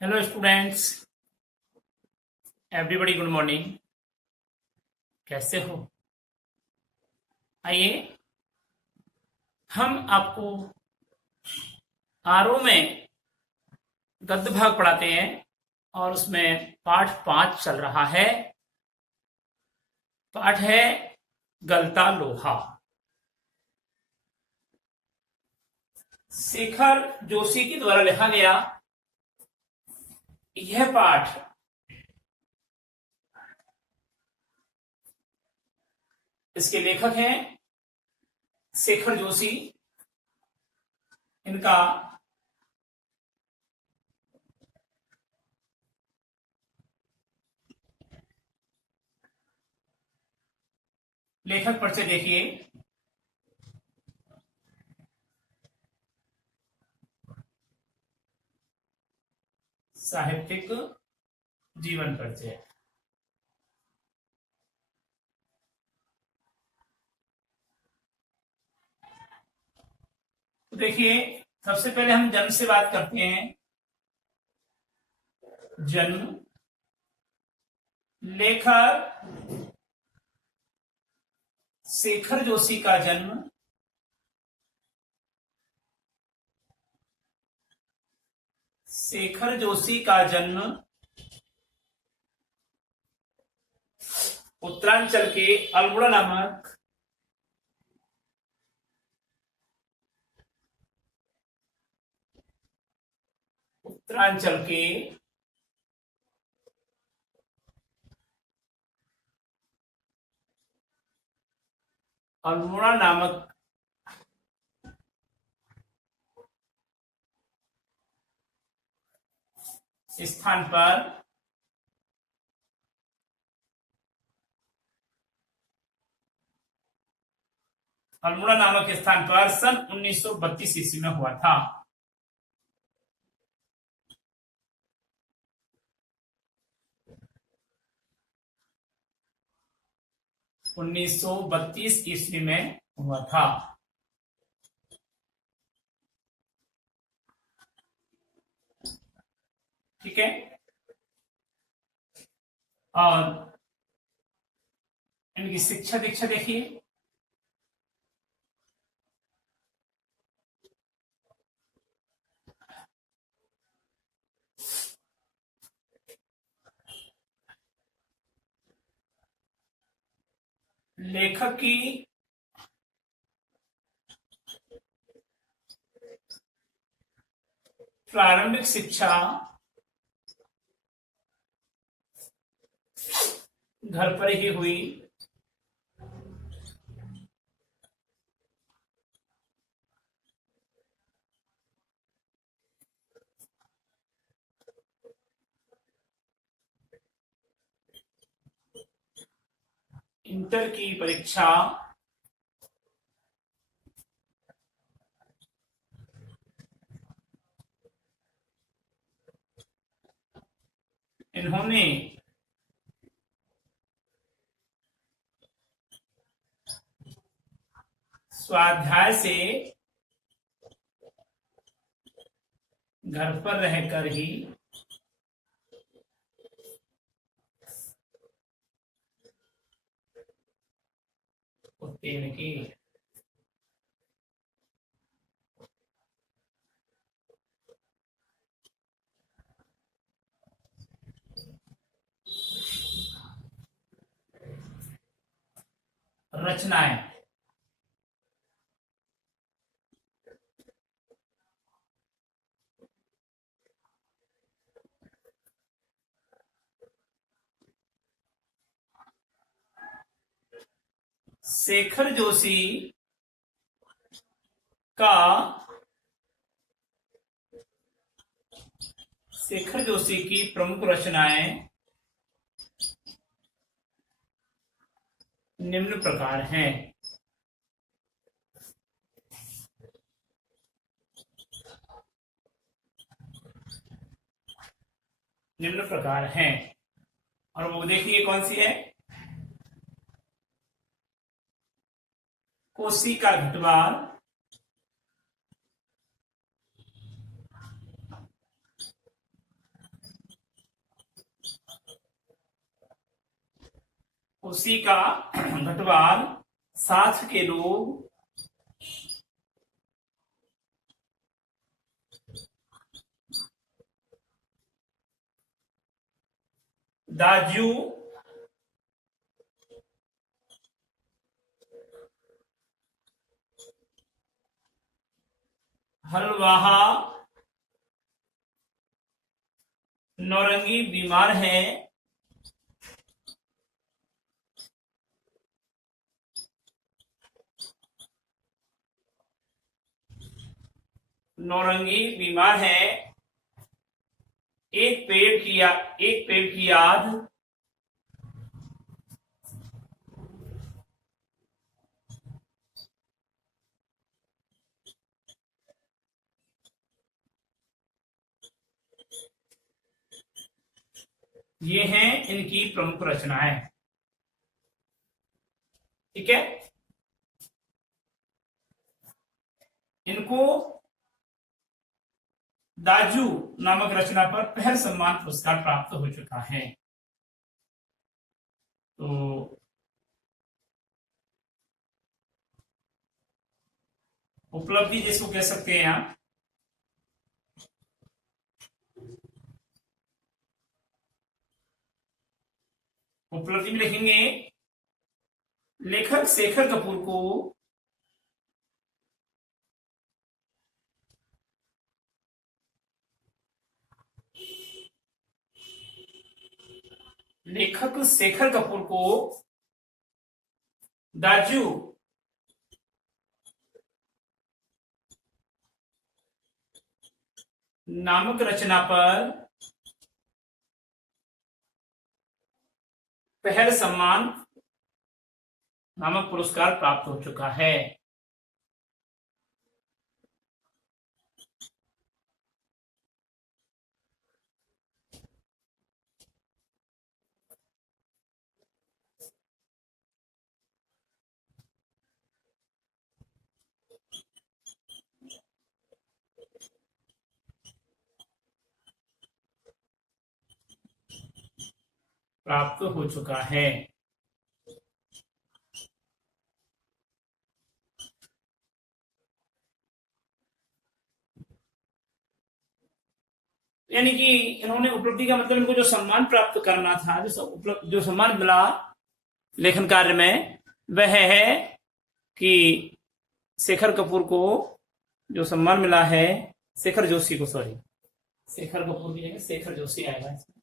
Hello students, everybody good morning. कैसे हो? आइए हम आपको आरओ में गद्य भाग पढ़ाते हैं और उसमें पाठ 5 चल रहा है। पाठ है गलता लोहा। शेखर जोशी के द्वारा लिखा गया यह पाठ इसके लेखक हैं शेखर जोशी। इनका लेखक परिचय देखिए। साहित्यिक जीवन परिचय। तो देखिए, सबसे पहले हम जन्म से बात करते हैं। जन्म, लेखक शेखर जोशी का जन्म 'उत्तरांचल के अल्मोड़ा नामक उत्तरांचल के अल्मोड़ा नामक स्थान पर सन 1932 ईस्वी में हुआ था। ईस्वी में हुआ था। ठीक है। और इनकी शिक्षा दीक्षा देखिए। लेखक की प्रारंभिक शिक्षा घर पर ही हुई। इंटर की परीक्षा इन्होंने स्वाध्याय से घर पर रहकर ही उत्तीर्ण की। रचनाएं, शेखर जोशी का शेखर जोशी की प्रमुख रचनाएं निम्न प्रकार हैं। और वो देखिए कौन सी है। कोसी का घटवार, उसी का घटवाल साथ के लोग दाजू हलवाहा नौरंगी बीमार है, नौरंगी बीमार है, एक पेड़ की याद ये हैं इनकी प्रमुख रचनाएं। ठीक है, इनको दाजू नामक रचना पर पहल सम्मान पुरस्कार प्राप्त हो चुका है। तो उपलब्धि जिसको कह सकते हैं आप, उपलब्धि में लिखेंगे लेखक शेखर कपूर को लेखक शेखर कपूर को दाजू नामक रचना पर पहल सम्मान नामक पुरस्कार प्राप्त हो चुका है। प्राप्त हो चुका है। यानी कि इन्होंने उपलब्धि का मतलब इनको जो सम्मान प्राप्त करना था, जो सम्मान मिला लेखन कार्य में, वह है कि शेखर कपूर को जो सम्मान मिला है, शेखर जोशी को, सॉरी, शेखर कपूर की जगह शेखर जोशी आएगा इसमें।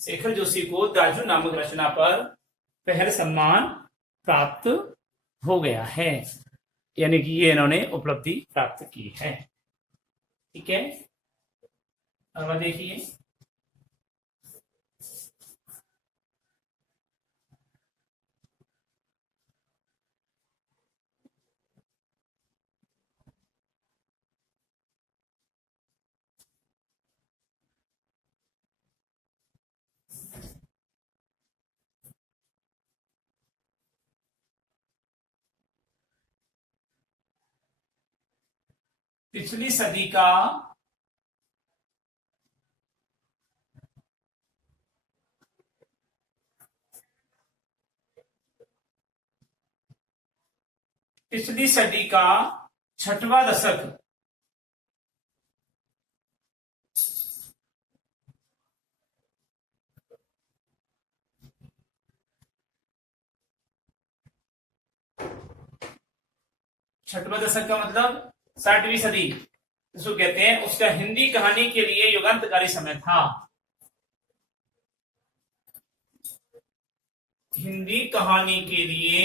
शेखर जोशी को दाजू नामक रचना पर पहल सम्मान प्राप्त हो गया है, यानी कि ये इन्होंने उपलब्धि प्राप्त की है। ठीक है, अब देखिए पिछली सदी का पिछली सदी का छठवां दशक छठवां दशक का मतलब 60वीं सदी जिसको कहते हैं, उसका हिंदी कहानी के लिए युगांतकारी समय था। हिंदी कहानी के लिए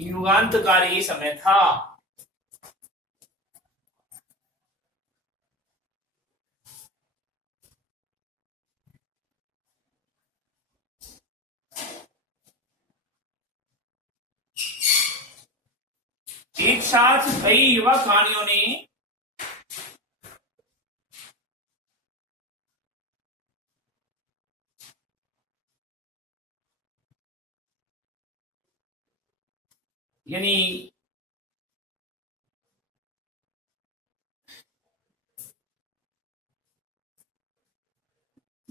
युगांतकारी समय था। एक साथ कई युवा कहानियों ने यानी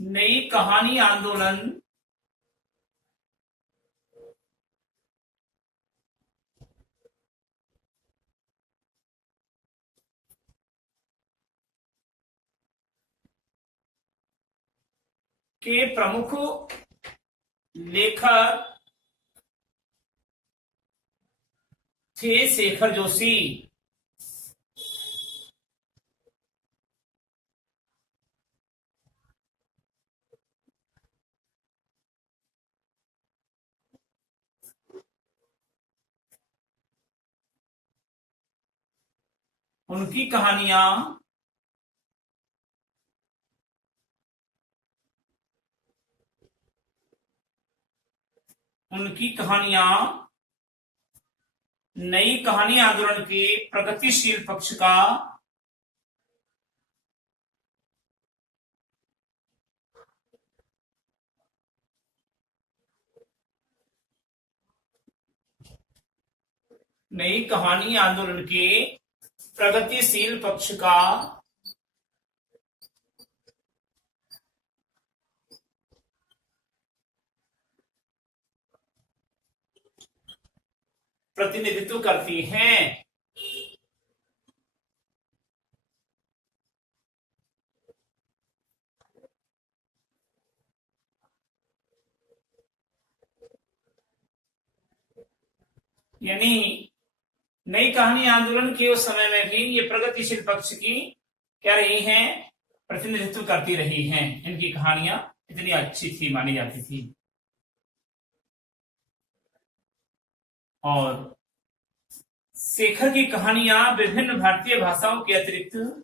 नई कहानी आंदोलन के प्रमुख लेखक थे शेखर जोशी। उनकी कहानियां नई कहानी आंदोलन के प्रगतिशील पक्ष का नई कहानी आंदोलन के प्रगतिशील पक्ष का प्रतिनिधित्व करती हैं। यानी नई कहानी आंदोलन के उस समय में भी ये प्रगतिशील पक्ष की क्या रही हैं, प्रतिनिधित्व करती रही हैं। इनकी कहानियां इतनी अच्छी थी, मानी जाती थी। और शेखर की कहानियां विभिन्न भारतीय भाषाओं के अतिरिक्त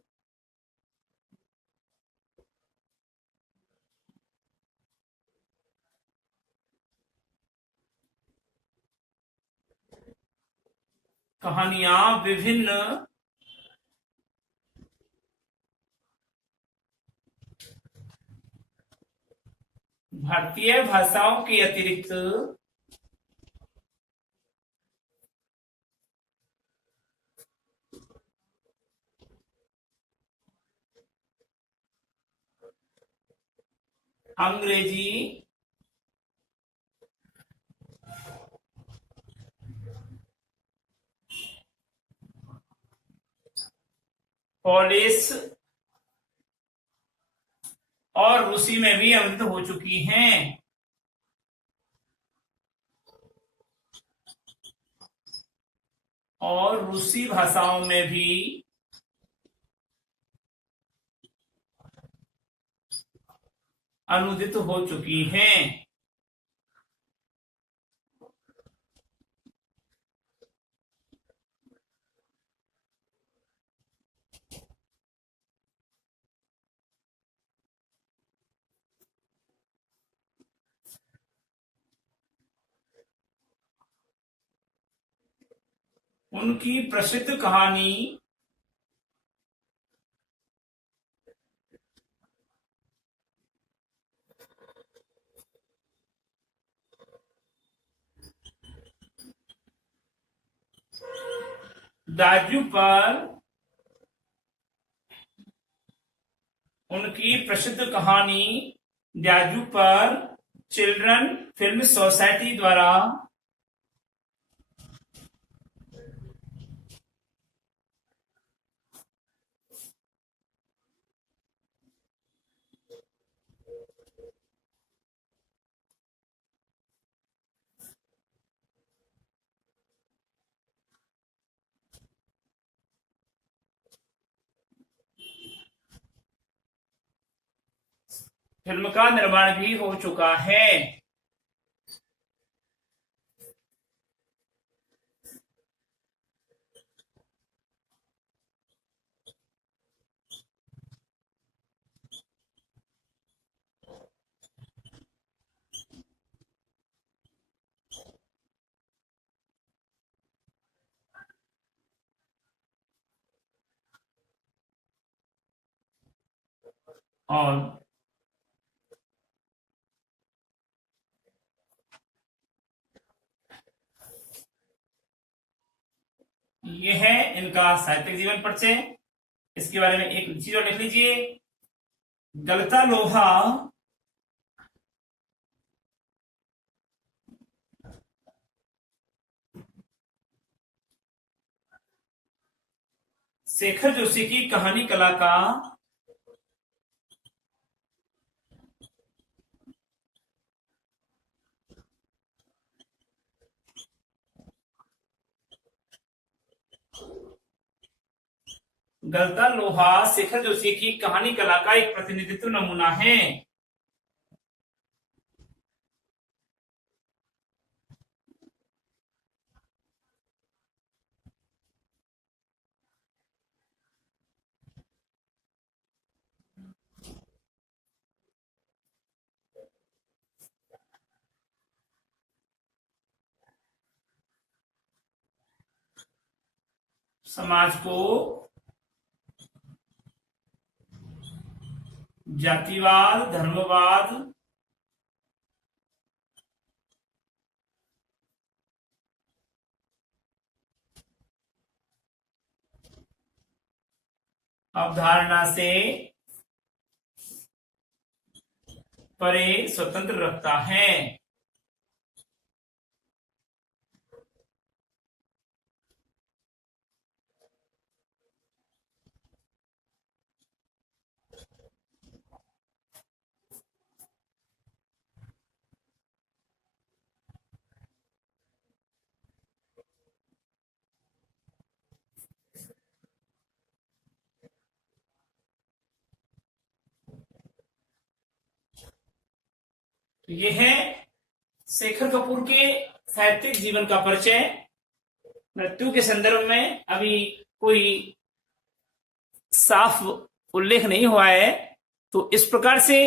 भारतीय भाषाओं के अतिरिक्त अंग्रेजी, पोलिश और रूसी में भी अनुदित हो चुकी हैं। और रूसी भाषाओं में भी अनुदित हो चुकी हैं। उनकी प्रसिद्ध कहानी दाजू पर चिल्ड्रन फिल्म सोसाइटी द्वारा फिल्म का निर्माण भी हो चुका है। और ये है इनका साहित्यिक जीवन परिचय। इसके बारे में एक चीज और लिख लीजिए। गलता लोहा शेखर जोशी की कहानी कला का गलता लोहा शेखर जोशी की कहानी कला का एक प्रतिनिधित्व नमूना है। समाज को जातिवाद, धर्मवाद, अवधारणा से परे स्वतंत्र रखता है। तो ये है शेखर कपूर के साहित्यिक जीवन का परिचय। मृत्यु के संदर्भ में अभी कोई साफ उल्लेख नहीं हुआ है। तो इस प्रकार से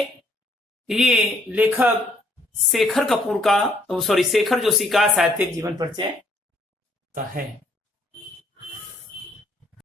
ये लेखक शेखर जोशी का साहित्यिक जीवन परिचय है।